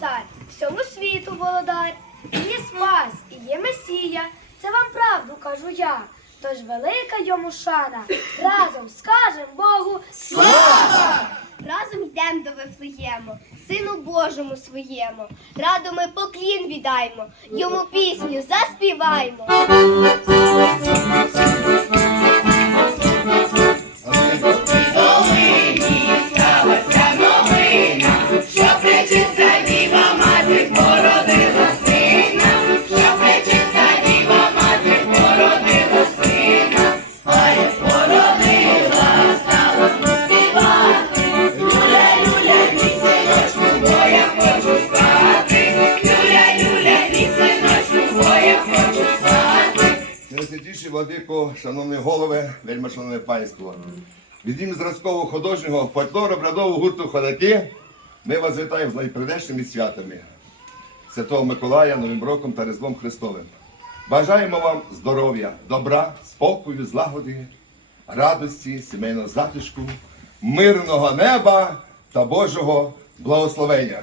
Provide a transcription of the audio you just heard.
цар, всьому світу володар, і є спас, і є месія. Це вам правду кажу я. Тож велика йому шана. Разом скажем Богу слава! Разом йдемо до Вифлеєму, Сину Божому своєму. Раду ми поклін віддаймо, йому пісню заспіваймо. Святіший владико, шановні голови, вельми шановне панство. Від імені зразкового художнього фольклоро-брадового гурту ходаки ми вас вітаємо з найпридешніми святами Святого Миколая, Новим Роком та Різдвом Христовим. Бажаємо вам здоров'я, добра, спокою, злагоди, радості, сімейного затишку, мирного неба та Божого благословення.